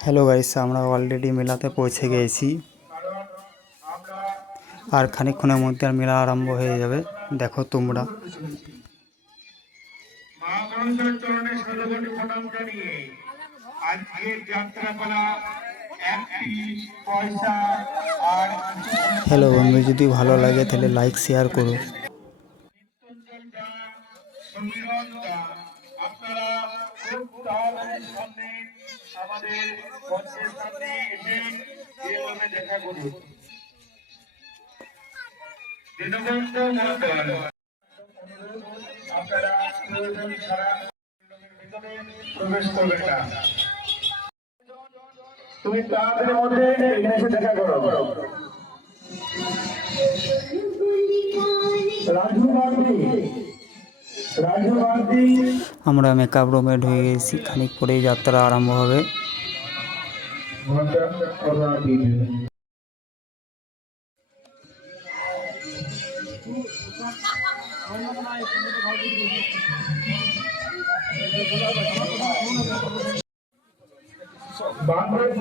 Hello guys, আমরা already মেলাতে পৌঁছে গিয়েছি। আর খানিকক্ষণের মধ্যে আর মেলা আরম্ভ হয়ে যাবে। দেখো তোমরা। হ্যালো বন্ধু, যদি ভালো লাগে তাহলে লাইক শেয়ার করো। আপনারা খুব তাড়াতাড়ির সামনে আমাদের মঞ্চের সামনে এসে এইভাবে দেখা করুন। দীনবন্ধু মণ্ডল, আপনারা প্রয়োজন ছাড়া ভিতরে প্রবেশ করবেন না। তুমি তাড়াতাড়ির মধ্যে এখানে এসে দেখা করো। রাজু গান্ধী, আমরা মেকআপ রুমে ঢুকে গেছি। খানিক পরেই যাত্রা আরম্ভ হবে। বাংলাদেশ